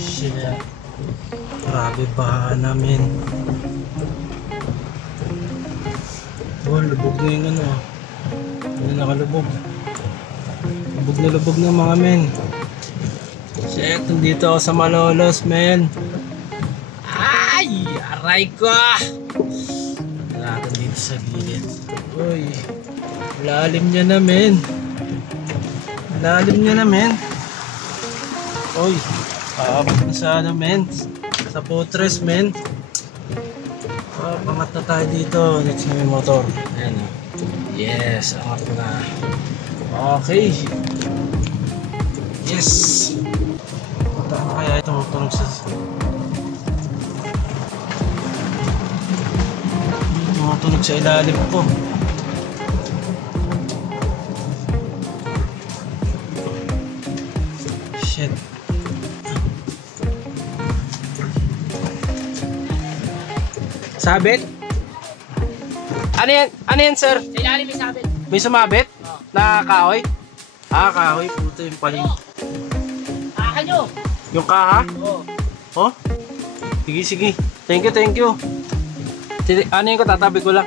Shit. Grabe baha namin. Oh, lubog na yung ano. Ano nakalubog. Lubog na lubog na mga men. Shit, nandito ako sa Malolos, men. Ay! Aray ko! Natin dito sa gilid. Uy! Lalim niya na, men. Lalim niya na, men. Uy! Paabot na sa ano, men. Sa putres, men. Pangat na tayo dito. Next na yung motor. Ayan o. Yes, angat na. Okay. Yes. Paano kaya ito motor sa... Tumutunog sa ilalim ko. Shit. Sabit? Ano yan? Ano yan, sir? Sa ilalim may sabit. May sumabit? Oh. Na kahoy? Ah, kahoy. Puto yung paling. Kakan nyo. Yung kaha? Oo. Oh? Sige, sige. Thank you, thank you. Ano yung ko? Tatabi ko lang.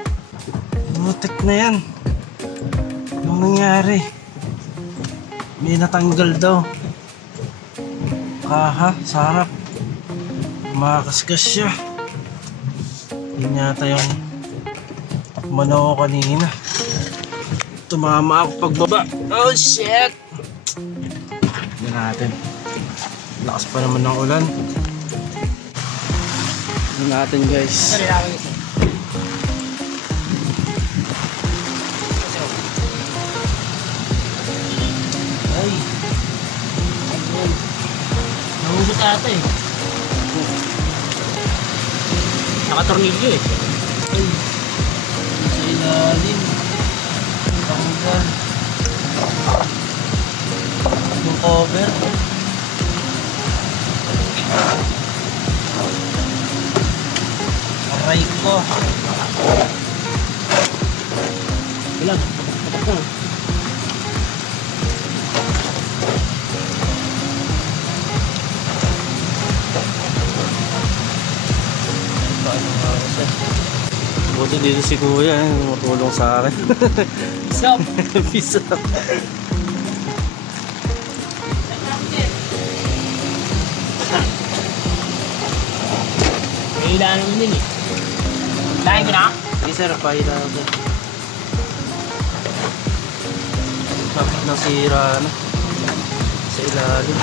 Butik na yan. Anong nangyari? May natanggal daw. Kaha, sarap. Makakaskas siya. Yun yata yung mano ko kanina. Tumama ako pagbaba. Oh shit! Hindi natin. Lakas pa naman ng ulan. Hindi natin guys. Sorry lang isa. Ay! Ayun. Nahugot ata eh. Nakatornilyo eh. Ay! Sa ilalim. Tanggal. Yung cover. Aray ko. Bilang. Tapak lang. Buti dito si kuya, matulong sa akin. Stop. Peace up. May ilan naman din eh. Lain ko na? Sige sir, pahila ako. Bakit nasira na? Sa ilalim.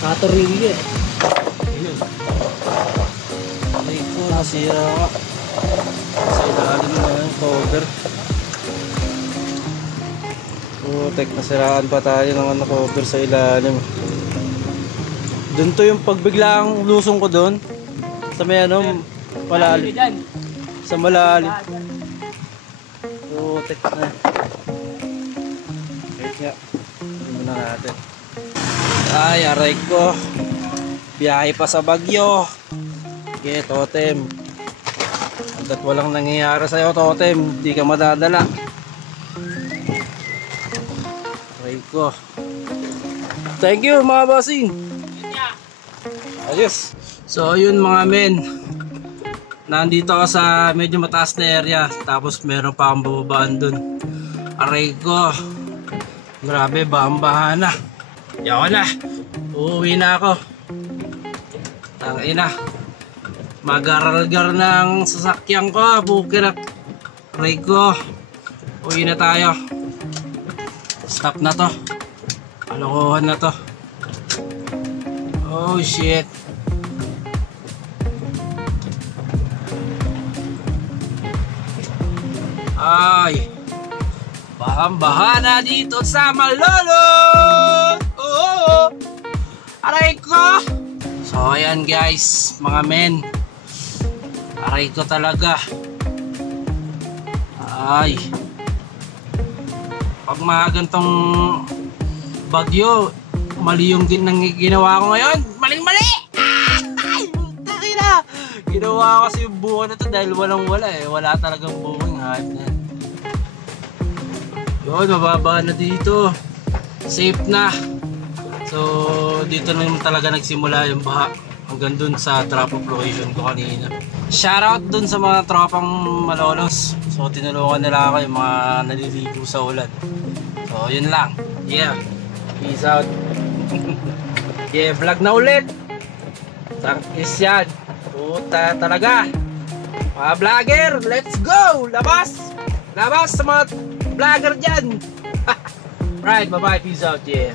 Nakatornilyo eh. Ayun. Ay ko, nasira nga. Sa ilalim na yung cover. Putek, nasiraan pa tayo ng ano, cover sa ilalim. Doon to yung pagbiglang lusong ko doon. Sa may ano, malalim. Sa malalim. Putek na. Wait nga. Hindi muna natin. Ay, aray ko. Biyahe pa sa Bagyo. Okay, totem. Hanggat walang nangyayari sa'yo, totem, di ka madadala. Aray ko. Thank you mga bossing. Ayos. So ayun mga men. Nandito ako sa medyo mataas na area. Tapos meron pa akong bababaan dun. Aray ko. Grabe, bahan na. Yaw na. Uuwi na ako. Tangina. Mag-aralgar ng sasakyan ko. Bukir at aray ko. Uwi na tayo. Stop na to. Kalokohan na to. Oh shit. Ay. Bahang-baha na dito sa Malolos. Oh. Aray ko. So ayan guys, mga men. Aray ko talaga. Ay. Pag mga gantong bagyo, mali yung ginawa ko ngayon. Maling-mali! Ay! Takina! Ginawa ko kasi yung buwan na to dahil walang-wala eh. Wala talagang buwang hard na. Yun, mababa na dito. Safe na. So dito na naman talaga nagsimula yung baha hanggang dun sa drop off location ko kanina. Shoutout dun sa mga tropang malolos. So tinulungan nila ako yung mga naliligo sa ulan. So yun lang. Yeah. Peace out. Yeah, vlog na ulit. Tangkis yan. Puta talaga. Mga vlogger, let's go! Labas! Labas sa mga vlogger dyan! Right, bye-bye. Peace out. Yeah.